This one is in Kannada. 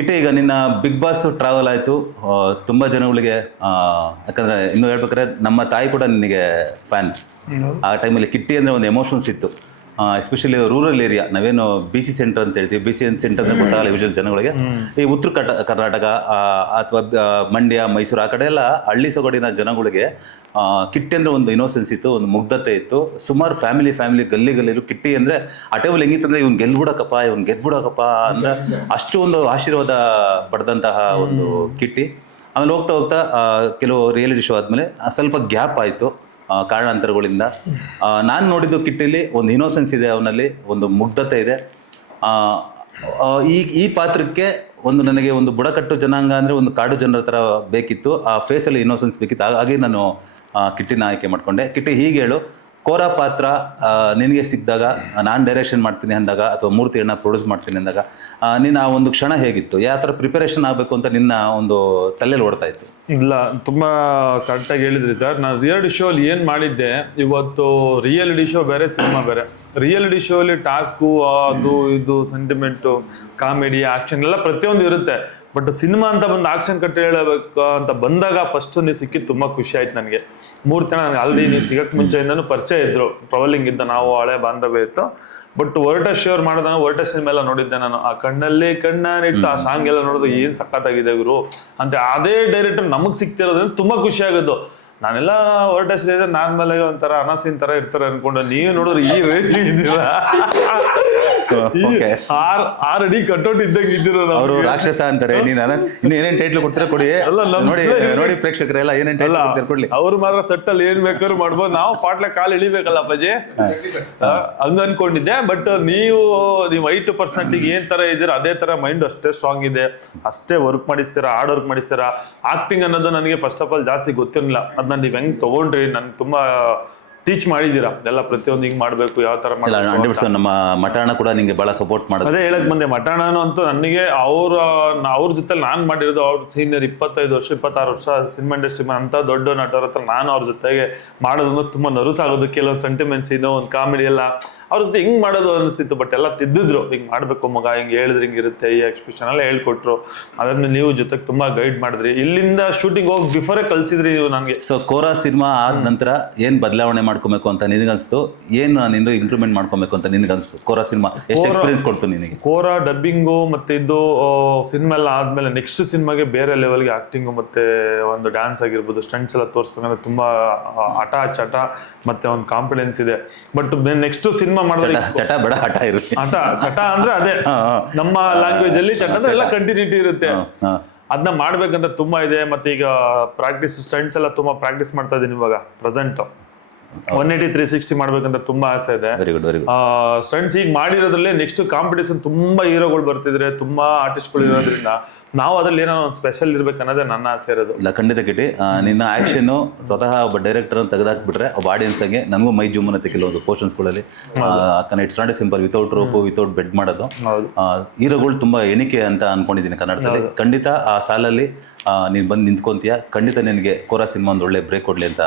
ಕಿಟ್ಟಿ, ಈಗ ನಿನ್ನ ಬಿಗ್ ಬಾಸ್ ಟ್ರಾವೆಲ್ ಆಯಿತು, ತುಂಬ ಜನಗಳಿಗೆ, ಯಾಕಂದರೆ ಇನ್ನೂ ಹೇಳ್ಬೇಕಾದ್ರೆ ನಮ್ಮ ತಾಯಿ ಕೂಡ ನಿನಗೆ ಫ್ಯಾನ್. ಆ ಟೈಮಲ್ಲಿ ಕಿಟ್ಟಿ ಅಂದರೆ ಒಂದು ಎಮೋಷನ್ಸ್ ಇತ್ತು, ಎಸ್ಪೆಷಲಿ ರೂರಲ್ ಏರಿಯಾ. ನಾವೇನು ಬಿ ಸಿ ಸೆಂಟರ್ ಅಂತ ಹೇಳ್ತೀವಿ, ಬಿ ಸಿ ಸೆಂಟರ್ ಅಂದರೆ ಗೊತ್ತಾಗಲ್ಲ ಯೂಶಲ್ ಜನಗಳಿಗೆ. ಈ ಉತ್ತರ ಕರ್ನಾಟಕ ಅಥವಾ ಮಂಡ್ಯ, ಮೈಸೂರು ಆ ಕಡೆ ಎಲ್ಲ ಹಳ್ಳಿ ಸೊಗಡಿನ ಜನಗಳಿಗೆ ಕಿಟ್ಟಿ ಅಂದರೆ ಒಂದು ಇನ್ನೋಸೆನ್ಸ್ ಇತ್ತು, ಒಂದು ಮುಗ್ಧತೆ ಇತ್ತು. ಸುಮಾರು ಫ್ಯಾಮಿಲಿ ಗಲ್ಲಿಯಲ್ಲೂ ಕಿಟ್ಟಿ ಅಂದರೆ ಆ ಟೈಮಲ್ಲಿ ಹೆಂಗಿತ್ತಂದರೆ ಇವ್ನು ಗೆದ್ಬಿಡಕಪ್ಪ ಅಂದರೆ ಅಷ್ಟು ಒಂದು ಆಶೀರ್ವಾದ ಪಡೆದಂತಹ ಒಂದು ಕಿಟ್ಟಿ. ಆಮೇಲೆ ಹೋಗ್ತಾ ಹೋಗ್ತಾ ಕೆಲವು ರಿಯಾಲಿಟಿ ಶೋ ಆದಮೇಲೆ ಸ್ವಲ್ಪ ಗ್ಯಾಪ್ ಆಯಿತು ಕಾರಣಾಂತರಗಳಿಂದ. ನಾನು ನೋಡಿದ್ದು ಕಿಟ್ಟಿಲಿ ಒಂದು ಇನ್ನೋಸೆನ್ಸ್ ಇದೆ, ಅವನಲ್ಲಿ ಒಂದು ಮುಗ್ಧತೆ ಇದೆ. ಈ ಪಾತ್ರಕ್ಕೆ ನನಗೆ ಒಂದು ಬುಡಕಟ್ಟು ಜನಾಂಗ ಅಂದರೆ ಒಂದು ಕಾಡು ಜನರ ಥರ ಬೇಕಿತ್ತು, ಆ ಫೇಸಲ್ಲಿ ಇನ್ನೋಸೆನ್ಸ್ ಬೇಕಿತ್ತು. ಹಾಗಾಗಿ ನಾನು ಕಿಟ್ಟಿನ ಆಯ್ಕೆ ಮಾಡಿಕೊಂಡೆ. ಕಿಟ್ಟಿ, ಹೀಗೆ ಹೇಳು, ಕೋರ ಪಾತ್ರ ನಿನಗೆ ಸಿಕ್ಕಿದಾಗ, ನಾನು ಡೈರೆಕ್ಷನ್ ಮಾಡ್ತೀನಿ ಅಂದಾಗ ಅಥವಾ ಮೂರ್ತಿಯನ್ನ ಪ್ರೊಡ್ಯೂಸ್ ಮಾಡ್ತೀನಿ ಅಂದಾಗ ನಿನ್ನ ಆ ಒಂದು ಕ್ಷಣ ಹೇಗಿತ್ತು? ಯಾವ ಥರ ಪ್ರಿಪರೇಷನ್ ಆಗಬೇಕು ಅಂತ ನಿನ್ನ ಒಂದು ತಲೆಯಲ್ಲಿ ಓಡ್ತಾ ಇತ್ತು? ಇಲ್ಲ, ತುಂಬ ಕರೆಕ್ಟಾಗಿ ಹೇಳಿದ್ರಿ ಸರ್. ನಾನು ರಿಯಾಲಿಟಿ ಶೋ ಅಲ್ಲಿ ಏನು ಮಾಡಿದ್ದೆ, ಇವತ್ತು ರಿಯಾಲಿಟಿ ಶೋ ಬೇರೆ, ಸಿನಿಮಾ ಬೇರೆ. ರಿಯಾಲಿಟಿ ಶೋ ಅಲ್ಲಿ ಟಾಸ್ಕು, ಅದು ಇದು, ಸೆಂಟಿಮೆಂಟು, ಕಾಮಿಡಿ, ಆಕ್ಷನ್ ಎಲ್ಲ ಪ್ರತಿಯೊಂದು ಇರುತ್ತೆ. ಬಟ್ ಸಿನಿಮಾ ಅಂತ ಬಂದು ಆಕ್ಷನ್ ಕಟ್ಟಿ ಹೇಳಬೇಕು ಅಂತ ಬಂದಾಗ ಫಸ್ಟ್ ನೀವು ಸಿಕ್ಕಿದ್ದು ತುಂಬ ಖುಷಿ ಆಯ್ತು ನನಗೆ. 3 ದಿನ ನನಗೆ ಆಲ್ರೆಡಿ ನೀವು ಸಿಗಕ್ಕೆ ಮುಂಚೆಯಿಂದನೂ ಪರಿಚಯ ಇದ್ರು, ಟ್ರಾವೆಲಿಂಗ್ ಇದ್ದ, ನಾವು ಹಳೆ ಬಾಂಧವ್ಯ ಇತ್ತು. ಬಟ್ ವರ್ಟ ಶೋರ್ ಮಾಡಿದಾಗ ವರ್ಟ ಸಿನಿಮಾ ಎಲ್ಲ ನೋಡಿದ್ದೆ ನಾನು. ಆ ಕಣ್ಣಲ್ಲಿ ಕಣ್ಣನಿಟ್ಟು ಆ ಸಾಂಗ್ ಎಲ್ಲ ನೋಡೋದು ಏನು ಸಖತ್ತಾಗಿದೆ ಗುರು ಅಂತ ಅದೇ ಡೈರೆಕ್ಟರ್ ನಮಗೆ ಸಿಗ್ತಿರೋದ್ರಿಂದ ತುಂಬ ಖುಷಿ ಆಗೋದು. ನಾನೆಲ್ಲ ವರ್ಟ ಇದೆ, ನಾನ್ ಮೇಲೆ ಒಂಥರ ಅನಸಿನ್ ತರ ಇರ್ತಾರೆ ಅನ್ಕೊಂಡು, ನೀವು ನೋಡಿದ್ರೆ ಈ ರೇಂಜ್ ಇದ್ದೀರಾ, 6 ಅಡಿ ಕಟ್ಔಟ್ ಇದ್ದಂಗೆ ಇದ್ದೀರ. ಅವರು ರಾಕ್ಷಸ ಅಂತಾರೆ, ಇನ್ನು ಏನೇನ್ ಟೈಟ್ಲ್ ಕೊಡ್ತಾರೆ ಕೊಡಿ, ನೋಡಿ ಪ್ರೇಕ್ಷಕರೆಲ್ಲ ಏನೇನ್ ಟೈಟ್ಲ್ ಕೊಡ್ಲಿ. ಅವ್ರು ಮಾತ್ರ ಸೆಟ್ಟಲ್ಲಿ ಏನ್ ಬೇಕಾದ್ರು ಮಾಡ್ಬೋದು, ನಾವು ಪಾಟ್ಲೆ ಕಾಲು ಇಳಿಬೇಕಲ್ಲ ಅಪ್ಪಾಜಿ, ಹಂಗ ಅನ್ಕೊಂಡಿದ್ದೆ. ಬಟ್ ನೀವು ವೈಟ್ ಪರ್ಸನಾಲಿಟಿಗೆ ಏನ್ ತರ ಇದ್ದೀರಾ ಅದೇ ತರ ಮೈಂಡ್ ಅಷ್ಟೇ ಸ್ಟ್ರಾಂಗ್ ಇದೆ, ಅಷ್ಟೇ ವರ್ಕ್ ಮಾಡಿಸ್ತೀರಾ, ಹಾರ್ಡ್ ವರ್ಕ್ ಮಾಡಿಸ್ತೀರಾ. ಆಕ್ಟಿಂಗ್ ಅನ್ನೋದು ನನಗೆ ಫಸ್ಟ್ ಆಫ್ ಆಲ್ ಜಾಸ್ತಿ ಗೊತ್ತಿರಲಿಲ್ಲ. ಅದನ್ನ ನೀವು ಹೆಂಗ್ ತಗೊಂಡ್ರಿ, ನನ್ಗೆ ತುಂಬಾ ಟೀಚ್ ಮಾಡಿದೀರಾ ಎಲ್ಲ, ಪ್ರತಿಯೊಂದು ಹಿಂಗ್ ಮಾಡ್ಬೇಕು, ಯಾವ ತರ ಮಾಡಬೇಕು. ನಮ್ಮ ಮಠಾಣ ಕೂಡ ನಿಂಗೆ ಬಹಳ ಸಪೋರ್ಟ್ ಮಾಡೋದು. ಅದೇ ಹೇಳಕ್ ಬಂದೆ, ಮಠಾಣನು ಅಂತೂ ನನಗೆ ಅವ್ರ ಜೊತೆ ನಾನ್ ಮಾಡಿರೋದು, ಅವ್ರ ಸೀನಿಯರ್ 25 ವರ್ಷ 26 ವರ್ಷ ಸಿನಿಮಾ ಇಂಡಸ್ಟ್ರಿ ಅಂತ ದೊಡ್ಡ ನಟರ ಹತ್ರ ನಾನು ಅವ್ರ ಜೊತೆಗೆ ಮಾಡೋದು ತುಂಬಾ ನರ್ವಸ್ ಆಗೋದು. ಕೆಲವೊಂದು ಸೆಂಟಿಮೆಂಟ್ಸ್ ಇದು, ಒಂದು ಕಾಮಿಡಿ ಎಲ್ಲ ಅವ್ರ ಜೊತೆ ಹಿಂಗ್ ಮಾಡೋದು ಅನಿಸ್ತಿತ್ತು. ಬಟ್ ಎಲ್ಲ ತಿದ್ದಿದ್ರು, ಹಿಂಗ್ ಮಾಡ್ಬೇಕು ಮಗ, ಹಿಂಗ್ ಹೇಳಿದ್ರೆ ಹಿಂಗಿರುತ್ತೆ, ಈ ಎಕ್ಸ್ಪ್ರೆಷನ್ ಎಲ್ಲ ಹೇಳ್ಕೊಟ್ರು. ಅದನ್ನ ನೀವು ಜೊತೆಗೆ ತುಂಬಾ ಗೈಡ್ ಮಾಡಿದ್ರಿ. ಇಲ್ಲಿಂದ ಶೂಟಿಂಗ್ ಹೋಗಿ ಬಿಫೋರೇ ಕಳ್ಸಿದ್ರಿ ನೀವು ನನಗೆ. ಸೊ ಕೋರಾ ಸಿನಿಮಾ ಆದ ನಂತರ ಏನ್ ಬದಲಾವಣೆ ಮಾಡ್ಕೊಬೇಕು ಅಂತ ನಿನಗನ್ಸ್ತು? ಏನು ನಾನು ಇಂಪ್ರೂವ್ಮೆಂಟ್ ಮಾಡ್ಕೊಬೇಕು ಅಂತ ನಿನಗನ್ಸ್ತು? ಕೋರಾ ಸಿನಿಮಾ ಎಷ್ಟು ಎಕ್ಸ್ಪೀರಿಯನ್ಸ್ ಕೊಡ್ತು ನಿನಗೆ? ಕೋರಾ ಡಬ್ಬಿಂಗು ಮತ್ತೆ ಇದು ಸಿನಿಮಾ ಎಲ್ಲ ಆದ್ಮೇಲೆ ನೆಕ್ಸ್ಟ್ ಸಿನಿಮಾಗೆ ಬೇರೆ ಲೆವೆಲ್ಗೆ ಆಕ್ಟಿಂಗು ಮತ್ತೆ ಒಂದು ಡ್ಯಾನ್ಸ್ ಆಗಿರ್ಬೋದು, ಸ್ಟಂಟ್ಸ್ ಎಲ್ಲ ತೋರಿಸ್ಬೇಕಂದ್ರೆ ತುಂಬಾ ಚಟ ಮತ್ತೆ ಒಂದು ಕಾನ್ಫಿಡೆನ್ಸ್ ಇದೆ. ಬಟ್ ನೆಕ್ಸ್ಟ್ ಸಿನಿಮಾ ಚಟ ಬೇಡ, ಹಠ ಇರುತ್ತೆ. ಚಟ ಅಂದ್ರೆ ಅದೇ ನಮ್ಮ ಲ್ಯಾಂಗ್ವೇಜ್ ಅಲ್ಲಿ ಚಟ ಅಂದ್ರೆ ಎಲ್ಲ ಕಂಟಿನ್ಯೂಟಿ ಇರುತ್ತೆ. ಅದನ್ನ ಮಾಡ್ಬೇಕಂತ ತುಂಬಾ ಇದೆ. ಮತ್ತೆ ಈಗ ಪ್ರಾಕ್ಟೀಸ್ ಸ್ಟಂಟ್ಸ್ ಎಲ್ಲ ತುಂಬಾ ಪ್ರಾಕ್ಟೀಸ್ ಮಾಡ್ತಾ ಇದೀನಿ ಇವಾಗ ಪ್ರೆಸೆಂಟ್. 180 360 ಮಾಡ್ಬೇಕಂತ ತುಂಬಾ ಆಸೆ ಇದೆ. ಸ್ಟಂಟ್ಸ್ ಈಗ ಮಾಡಿರೋದ್ರಲ್ಲಿ ನೆಕ್ಸ್ಟ್ ಕಾಂಪಿಟೇಷನ್ ತುಂಬಾ ಹೀರೋಗಳು ಬರ್ತಿದ್ರೆ, ತುಂಬಾ ಆರ್ಟಿಸ್ಟ್ಗಳು ಇರೋದ್ರಿಂದ ನಾವು ಅದ್ರಲ್ಲಿ ಏನೋ ಒಂದು ಸ್ಪೆಷಲ್ ಇರ್ಬೇಕು ಅನ್ನೋದೇ ನನ್ನ ಆಸೆ ಇರೋದು. ಇಲ್ಲ, ಖಂಡಿತ ಕಿಟ್ಟಿ, ನಿನ್ನ ಆಕ್ಷನ್ ಸ್ವತಃ ಒಬ್ಬ ಡೈರೆಕ್ಟರ್ ಅಂತ ತೆಗೆದಾಕ್ಬಿಟ್ರೆ ಒಬ್ಬ ಆಡಿಯನ್ಸ್ ಆಗಿ ನನಗೂ ಮೈ ಜುಮ್ ಅನ್ನತ್ತೆ ಕೆಲವೊಂದು ಪೋರ್ಷನ್ಸ್ಗಳಲ್ಲಿ. ಯಾಕಂದ್ರೆ it's not simple, without rope without bed ಮಾಡೋದು. ಹೀರೋಗಳು ತುಂಬಾ ಎಣಿಕೆ ಅಂತ ಅನ್ಕೊಂಡಿದ್ದೀನಿ ಕನ್ನಡದಲ್ಲಿ. ಖಂಡಿತ ಆ ಸಾಲಲ್ಲಿ ನೀನು ಬಂದು ನಿಂತ್ಕೊಂತೀಯ. ಖಂಡಿತ ನಿನಗೆ ಕೋರಾ ಸಿನಿಮಾ ಒಂದು ಒಳ್ಳೆ ಬ್ರೇಕ್ ಕೊಡ್ಲಿ ಅಂತ